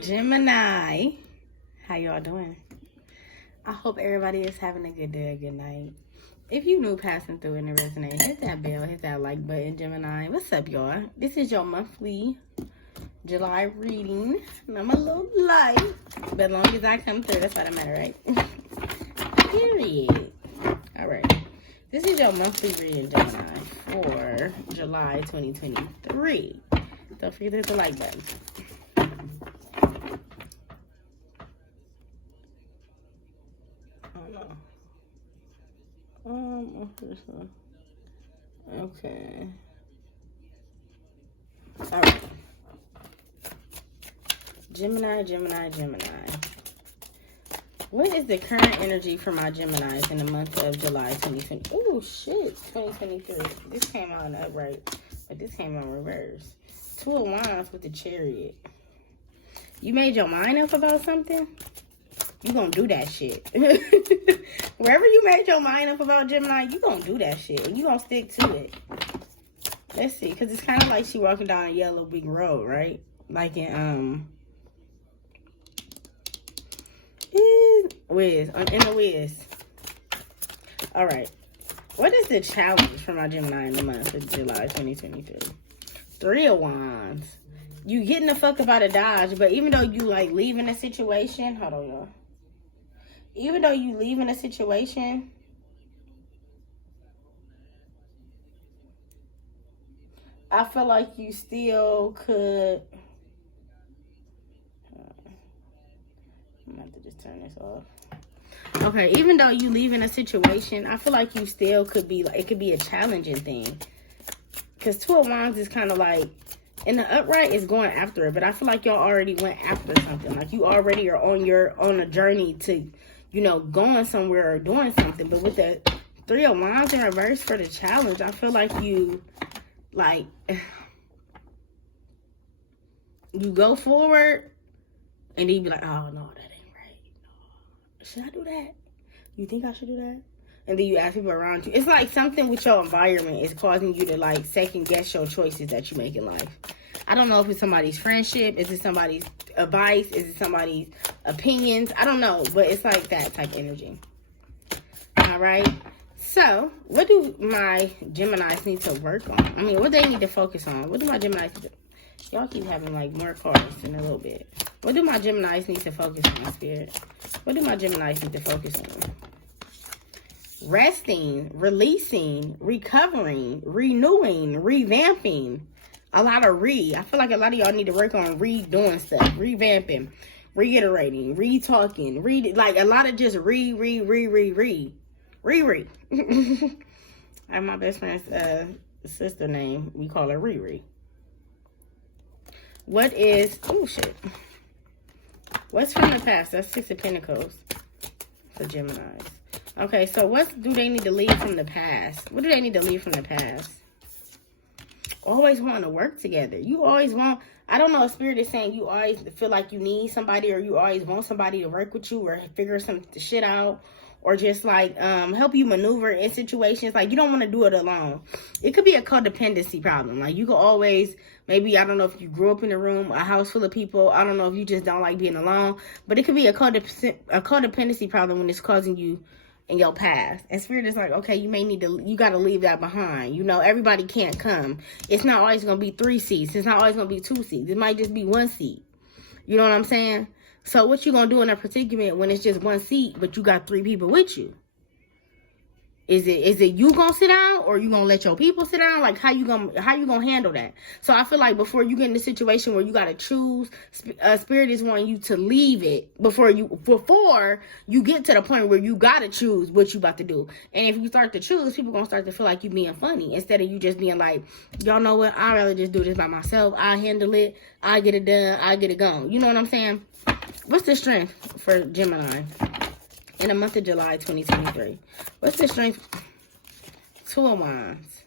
Gemini, how y'all doing? I hope everybody is having a good day or good night. If you new passing through and it resonates, hit that bell, hit that like button, Gemini. What's up, y'all? This is your monthly July reading. And I'm a little light, but as long as I come through, that's what I matter, right? Period. All right. This is your monthly reading, Gemini, for July 2023. Don't forget to hit the like button. Okay. All right. Gemini. What is the current energy for my Geminis in the month of July 2020? Oh, shit. 2023. This came out in the upright, but this came out in reverse. Two of Wands with the Chariot. You made your mind up about something? You gonna do that shit. Wherever you made your mind up about Gemini, you gonna do that shit. And you gonna stick to it. Let's see. Because it's kind of like she walking down a yellow big road, right? Like in, Wiz. In the Wiz. Alright. What is the challenge for my Gemini in the month of July 2023? Three of Wands. You getting the fuck about a dodge, but even though you like leaving a situation, hold on, y'all. Even though you leaving a situation, I feel like you still could. I'm gonna have to just turn this off. Okay, even though you leaving a situation, I feel like you still could be like, it could be a challenging thing. Because Two of Wands is kind of like, in the upright is going after it, but I feel like y'all already went after something. Like you already are on a journey to, you know, going somewhere or doing something. But with the Three of Wands in reverse for the challenge, I feel like you, like, you go forward and then you be like, oh, no, that ain't right. No. Should I do that? You think I should do that? And then you ask people around you. It's like something with your environment is causing you to like second guess your choices that you make in life. I don't know if it's somebody's friendship. Is it somebody's advice? Is it somebody's opinions? I don't know. But it's like that type of energy. All right. So what do my Geminis need to work on? I mean, what they need to focus on? What do my Geminis do? Y'all keep having like more cards in a little bit. What do my Geminis need to focus on, Spirit? What do my Geminis need to focus on? Resting, releasing, recovering, renewing, revamping. A lot of I feel like a lot of y'all need to work on redoing stuff, revamping, reiterating, re-talking, like a lot of just re. I have my best friend's sister name. We call her Riri. What is, oh shit. What's from the past? That's Six of Pentacles for Geminis. Okay, so what do they need to leave from the past? What do they need to leave from the past? Always wanting to work together. You always want, I don't know if Spirit is saying you always feel like you need somebody, or you always want somebody to work with you or figure some shit out, or just like help you maneuver in situations. Like you don't want to do it alone. It could be a codependency problem. Like you could always, maybe, I don't know if you grew up in a house full of people. I don't know if you just don't like being alone, but it could be a codependency problem when it's causing you in your past. And Spirit is like, okay, you got to leave that behind. You know, everybody can't come. It's not always going to be 3 seats. It's not always going to be 2 seats. It might just be 1 seat. You know what I'm saying? So what you going to do in a predicament when it's just 1 seat, but you got 3 people with you? Is it you gonna sit down, or you gonna let your people sit down? Like how you gonna handle that? So I feel like before you get in the situation where you gotta choose, Spirit is wanting you to leave it before you get to the point where you gotta choose what you about to do. And if you start to choose, people gonna start to feel like you being funny instead of you just being like, y'all know what? I'd rather just do this by myself. I handle it. I get it done. I get it gone. You know what I'm saying? What's the strength for Gemini in the month of July 2023? What's the strength? Two of Wands.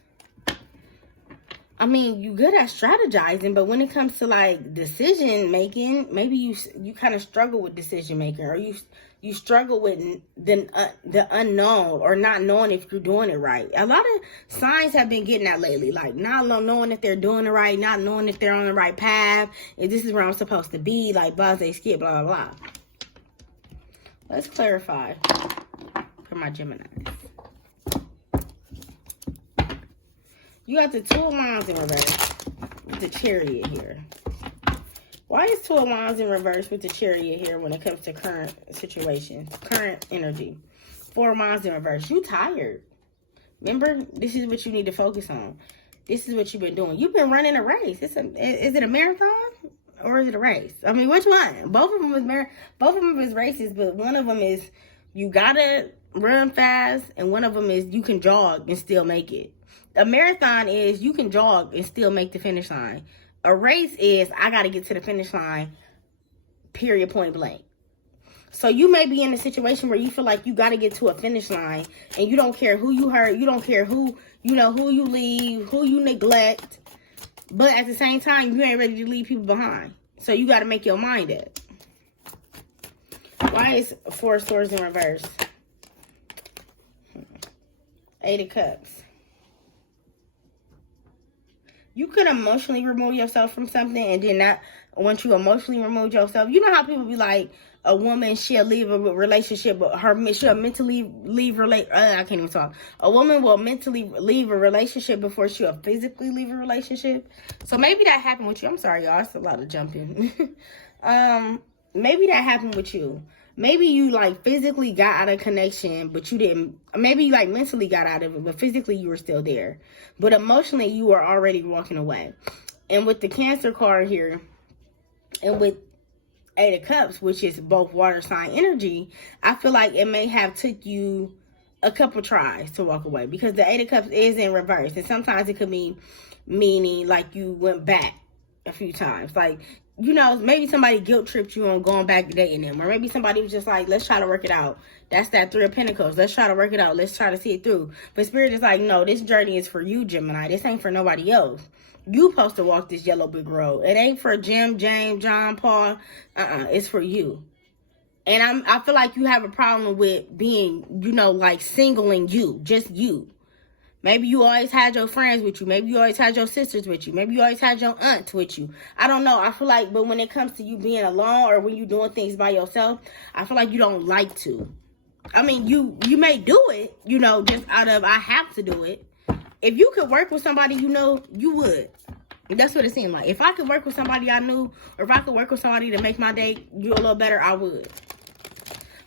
I mean, you good at strategizing, but when it comes to like decision making, maybe you kind of struggle with decision making, or you You struggle with the unknown, or not knowing if you're doing it right. A lot of signs have been getting that lately, like not knowing if they're doing it right, not knowing if they're on the right path, if this is where I'm supposed to be, like blase, skip, blah, blah, blah. Let's clarify for my Geminis. You got the Two of Wands in reverse with the Chariot here. Why is Two of Wands in reverse with the Chariot here when it comes to current situations, current energy? Four of Wands in reverse. You tired. Remember, this is what you need to focus on. This is what you've been doing. You've been running a race. Is it a marathon or is it a race? I mean, which one? Both of them is races, but one of them is you gotta run fast, and one of them is you can jog and still make it. A marathon is you can jog and still make the finish line. A race is I got to get to the finish line, period, point blank. So you may be in a situation where you feel like you got to get to a finish line, and you don't care who you hurt, you don't care who you leave, who you neglect, but at the same time, you ain't ready to leave people behind. So you got to make your mind up. Why is Four of Swords in reverse? Eight of Cups. You could emotionally remove yourself from something, and then not, once you emotionally remove yourself, you know how people be like, a woman, she'll leave a relationship, but she'll mentally I can't even talk. A woman will mentally leave a relationship before she'll physically leave a relationship. So maybe that happened with you. I'm sorry, y'all. It's a lot of jumping. Maybe that happened with you. Maybe you like physically got out of connection, but you didn't. Maybe you like mentally got out of it, but physically you were still there. But emotionally you were already walking away. And with the Cancer card here, and with Eight of Cups, which is both water sign energy, I feel like it may have took you a couple tries to walk away, because the Eight of Cups is in reverse. And sometimes it could be meaning like you went back a few times. Like, you know, maybe somebody guilt tripped you on going back to dating them. Or maybe somebody was just like, let's try to work it out. That's that Three of Pentacles. Let's try to work it out. Let's try to see it through. But Spirit is like, no, this journey is for you, Gemini. This ain't for nobody else. You supposed to walk this yellow brick road. It ain't for Jim, James, John, Paul. It's for you. And I feel like you have a problem with being, you know, like singling you. Just you. Maybe you always had your friends with you. Maybe you always had your sisters with you. Maybe you always had your aunts with you. I don't know. I feel like, but when it comes to you being alone, or when you doing things by yourself, I feel like you don't like to. I mean, you may do it, you know, just out of, I have to do it. If you could work with somebody, you know, you would. That's what it seemed like. If I could work with somebody I knew, or if I could work with somebody to make my day do a little better, I would.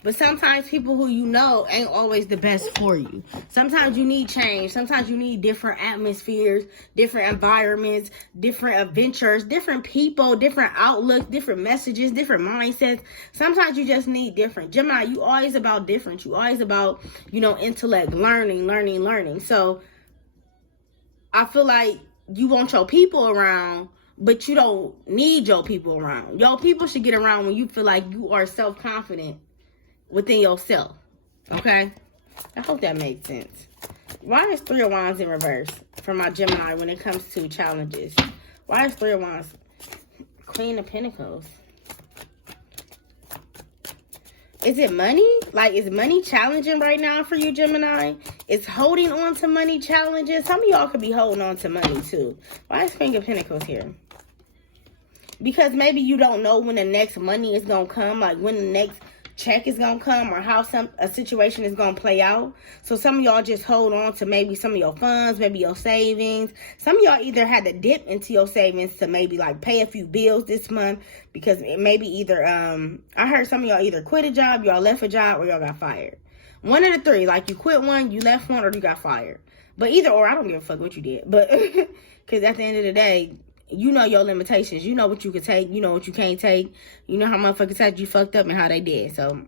But sometimes people who you know ain't always the best for you. Sometimes you need change. Sometimes you need different atmospheres, different environments, different adventures, different people, different outlooks, different messages, different mindsets. Sometimes you just need different. Gemini, you always about different. You always about, you know, intellect, learning. So I feel like you want your people around, but you don't need your people around. Your people should get around when you feel like you are self-confident within yourself. Okay? I hope that makes sense. Why is Three of Wands in reverse for my Gemini when it comes to challenges? Why is Three of Wands? Queen of Pentacles. Is it money? Like, is money challenging right now for you, Gemini? Is holding on to money challenges? Some of y'all could be holding on to money too. Why is Queen of Pentacles here? Because maybe you don't know when the next money is going to come, like when the next check is gonna come, or how a situation is gonna play out. So some of y'all just hold on to maybe some of your funds, maybe your savings. Some of y'all either had to dip into your savings to maybe like pay a few bills this month, because it maybe either I heard some of y'all either quit a job, y'all left a job, or y'all got fired. One of the three. Like, you quit one, you left one, or you got fired. But either or, I don't give a fuck what you did. But because at the end of the day, you know your limitations. You know what you can take. You know what you can't take. You know how motherfuckers said you fucked up and how they did. So,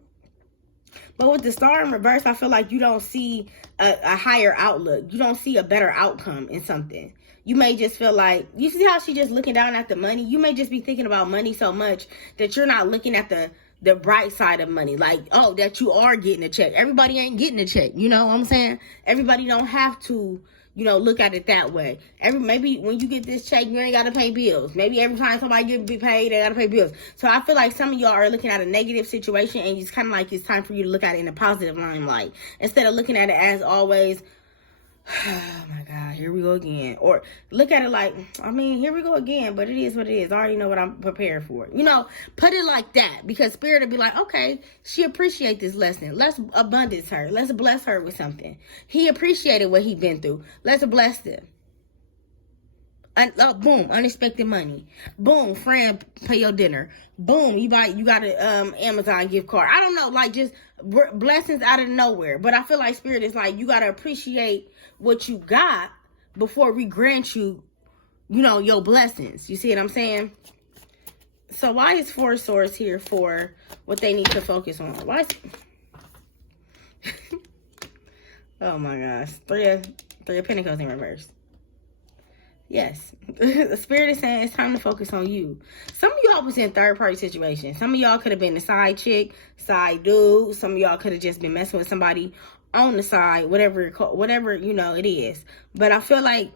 but with the Star in reverse, I feel like you don't see a higher outlook. You don't see a better outcome in something. You may just feel like, you see how she just looking down at the money? You may just be thinking about money so much that you're not looking at the bright side of money. Like, oh, that you are getting a check. Everybody ain't getting a check. You know what I'm saying? Everybody don't have to, you know, look at it that way. Maybe when you get this check, you ain't got to pay bills. Maybe every time somebody get paid, they got to pay bills. So I feel like some of y'all are looking at a negative situation, and it's kind of like it's time for you to look at it in a positive limelight. Instead of looking at it as always, oh my God, here we go again. Or look at it like, I mean, here we go again, but it is what it is. I already know what I'm prepared for. You know, put it like that, because Spirit will be like, okay, she appreciate this lesson. Let's abundance her. Let's bless her with something. He appreciated what he been through. Let's bless them. Boom, unexpected money. Boom, friend pay your dinner. Boom, you got an Amazon gift card. I don't know, like just blessings out of nowhere. But I feel like Spirit is like, you got to appreciate what you got before we grant you, you know, your blessings. You see what I'm saying? So why is 4 of Swords here for what they need to focus on? Why is oh my gosh. 3 of Pentacles in reverse. Yes. The Spirit is saying it's time to focus on you. Some of y'all was in third-party situations. Some of y'all could have been the side chick, side dude. Some of y'all could have just been messing with somebody on the side, whatever, you know, it is. But I feel like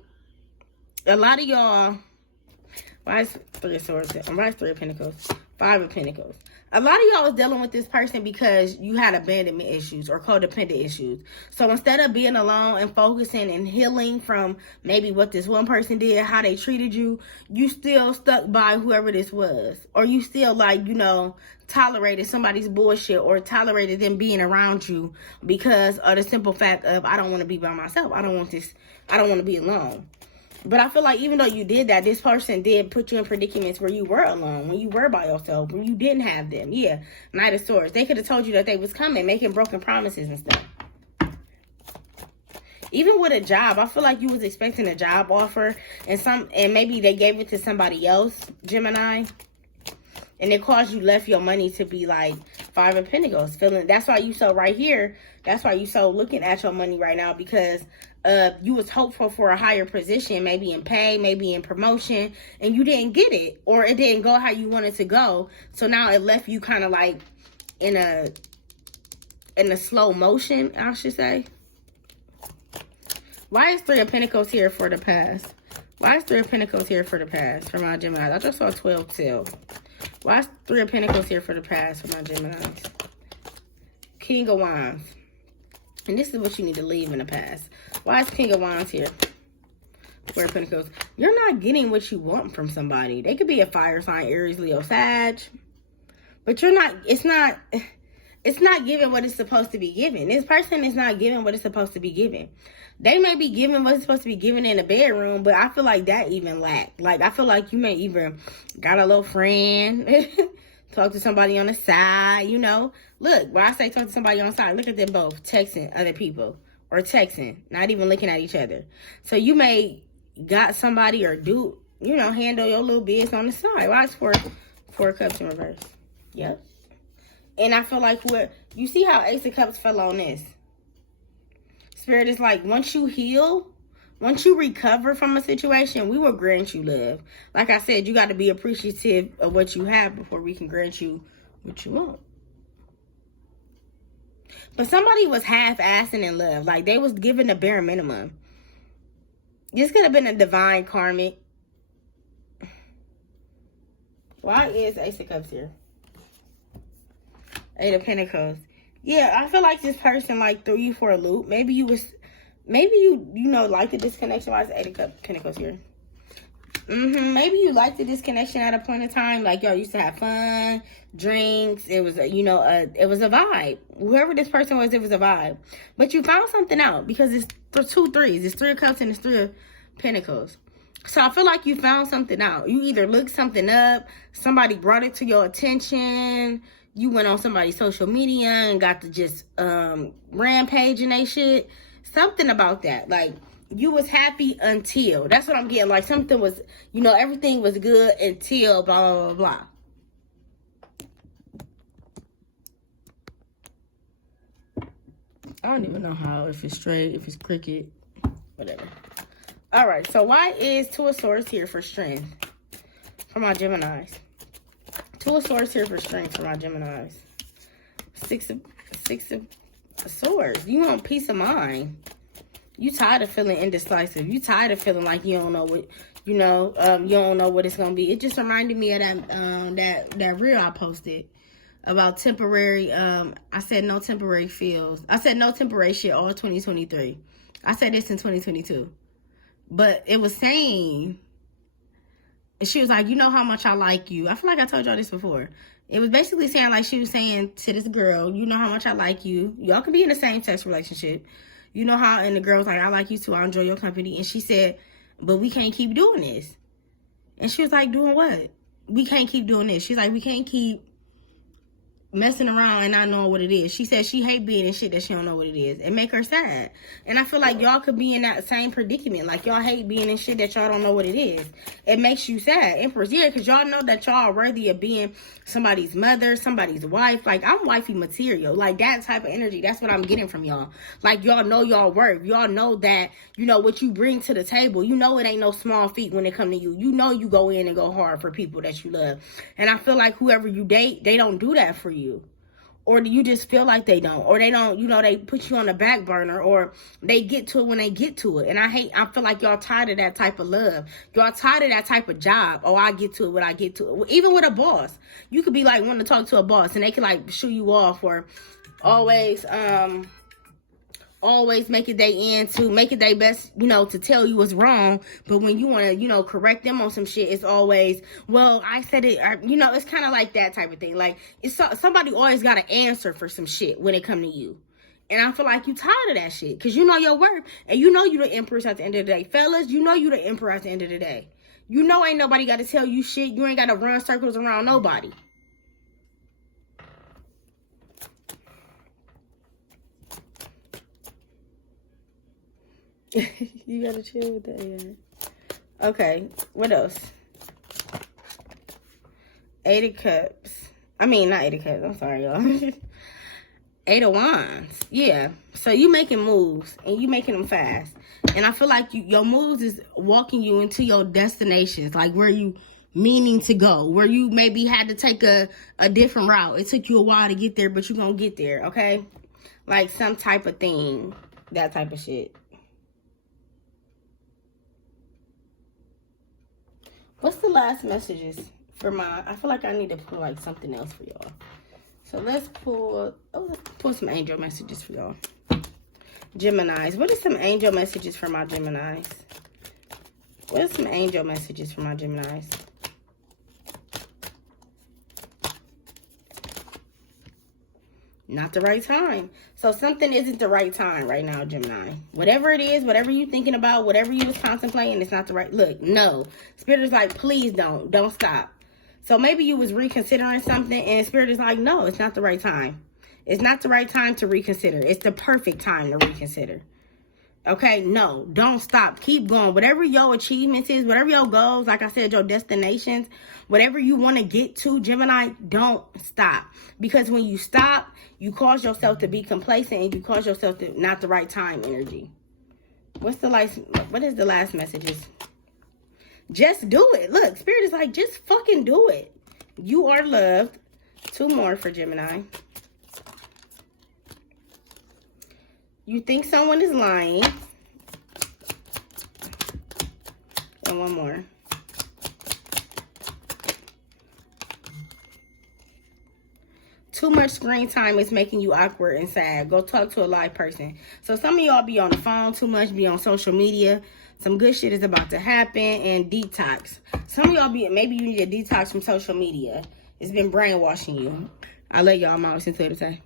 a lot of y'all, why is 3 of Swords? Why is 3 of Pentacles? 5 of Pentacles. A lot of y'all was dealing with this person because you had abandonment issues or codependent issues. So instead of being alone and focusing and healing from maybe what this one person did, how they treated you, you still stuck by whoever this was. Or you still, like, you know, tolerated somebody's bullshit or tolerated them being around you because of the simple fact of, I don't want to be by myself. I don't want to be alone. But I feel like even though you did that, this person did put you in predicaments where you were alone, when you were by yourself, when you didn't have them. Yeah, Knight of Swords. They could have told you that they was coming, making broken promises and stuff. Even with a job, I feel like you was expecting a job offer, and maybe they gave it to somebody else, Gemini, and it caused you left your money to be like 5 of Pentacles. That's why you so right here. That's why you so looking at your money right now, because you was hopeful for a higher position, maybe in pay, maybe in promotion, and you didn't get it, or it didn't go how you wanted to go. So now it left you kind of like in a slow motion, I should say. Why is 3 of Pentacles here for the past? Why is 3 of Pentacles here for the past for my Gemini? I just saw 12 tail. Why is 3 of Pentacles here for the past for my Geminis? King of Wands. And this is what you need to leave in the past. Why is King of Wands here? 4 of Pentacles. You're not getting what you want from somebody. They could be a fire sign, Aries, Leo, Sag. But you're not, it's not giving what it's supposed to be given. This person is not giving what it's supposed to be given. They may be giving what's supposed to be given in the bedroom, but I feel like that even lacked. Like, I feel like you may even got a little friend, talk to somebody on the side, you know. Look, when I say talk to somebody on the side, look at them both texting other people or texting, not even looking at each other. So you may got somebody or do, you know, handle your little biz on the side. Why is 4 of Cups in reverse? Yep. And I feel like you see how Ace of Cups fell on this. Spirit is like, once you heal, once you recover from a situation, we will grant you love. Like I said, you got to be appreciative of what you have before we can grant you what you want. But somebody was half-assing in love. Like, they was given the bare minimum. This could have been a divine karmic. Why is Ace of Cups here? 8 of Pentacles. Yeah, I feel like this person like threw you for a loop. Maybe you know, like the disconnection. Why is 8 of Pentacles here? Maybe you liked the disconnection at a point in time. Like, y'all used to have fun, drinks. It was, it was a vibe. Whoever this person was, it was a vibe. But you found something out because it's 2 threes. It's 3 of Cups and it's 3 of Pentacles. So I feel like you found something out. You either looked something up, somebody brought it to your attention, you went on somebody's social media and got to just rampage and they shit. Something about that. Like, you was happy until. That's what I'm getting. Like, something was, everything was good until blah, blah, blah, blah. I don't even know how, if it's straight, if it's crooked, whatever. All right, so why is 2 of Swords here for strength for my Geminis? 2 of Swords here for strength for my Geminis. 6 of Swords. You want peace of mind. You tired of feeling indecisive. You tired of feeling like you don't know what, you don't know what it's going to be. It just reminded me of that reel I posted about temporary. I said no temporary feels. I said no temporary shit all 2023. I said this in 2022. But it was saying, and she was like, you know how much I like you. I feel like I told y'all this before. It was basically saying, like, she was saying to this girl, you know how much I like you. Y'all could be in the same sex relationship. You know how, and the girl was like, I like you too. I enjoy your company. And she said, but we can't keep doing this. And she was like, doing what? We can't keep doing this. She's like, we can't keep messing around and not knowing what it is. She said she hate being in shit that she don't know what it is. It make her sad. And I feel like y'all could be in that same predicament. Like, y'all hate being in shit that y'all don't know what it is. It makes you sad. Empress, yeah, because y'all know that y'all are worthy of being somebody's mother, somebody's wife. Like, I'm wifey material. Like, that type of energy, that's what I'm getting from y'all. Like, y'all know y'all worth. Y'all know that, what you bring to the table. You know it ain't no small feat when it come to you. You know you go in and go hard for people that you love. And I feel like whoever you date, they don't do that for you. Or do you just feel like they don't? Or they don't, they put you on the back burner, or they get to it when they get to it. And I feel like y'all tired of that type of love. Y'all tired of that type of job. Oh, I get to it when I get to it. Even with a boss. You could be like wanting to talk to a boss and they can like shoo you off, or always make it they end to make it they best, to tell you what's wrong. But when you want to, correct them on some shit, it's always, well, I said it, it's kind of like that type of thing. Like, it's somebody always got an answer for some shit when it come to you. And I feel like you tired of that shit, because you know your worth, and you know you the empress at the end of the day. Fellas, you know you the emperor at the end of the day. You know ain't nobody got to tell you shit. You ain't got to run circles around nobody. You gotta chill with that, yeah. Okay, what else? 8 of Cups. I mean, not 8 of Cups. I'm sorry, y'all. 8 of Wands. Yeah. So you making moves, and you making them fast. And I feel like your moves is walking you into your destinations, like where you meaning to go, where you maybe had to take a different route. It took you a while to get there, but you're gonna get there, okay? Like some type of thing, that type of shit. What's the last messages for I feel like I need to pull like something else for y'all. So let's pull some angel messages for y'all. Geminis. What are some angel messages for my Geminis? What are some angel messages for my Geminis? Not the right time. So something isn't the right time right now, Gemini. Whatever it is, whatever you thinking about, whatever you was contemplating, it's not the right. Look, no. Spirit is like, please don't stop. So maybe you was reconsidering something, and Spirit is like, no, it's not the right time. It's not the right time to reconsider. It's the perfect time to reconsider. Okay, no, don't stop. Keep going. Whatever your achievements is, whatever your goals, like I said, your destinations, whatever you want to get to, Gemini, don't stop. Because when you stop, you cause yourself to be complacent, and you cause yourself to not the right time energy. What is the last messages? Just do it. Look, Spirit is like, just fucking do it. You are loved. 2 more for Gemini. You think someone is lying. And 1 more. Too much screen time is making you awkward and sad. Go talk to a live person. So some of y'all be on the phone too much, be on social media. Some good shit is about to happen, and detox. Some of y'all maybe you need a detox from social media. It's been brainwashing you. I love y'all. I'm always into it today.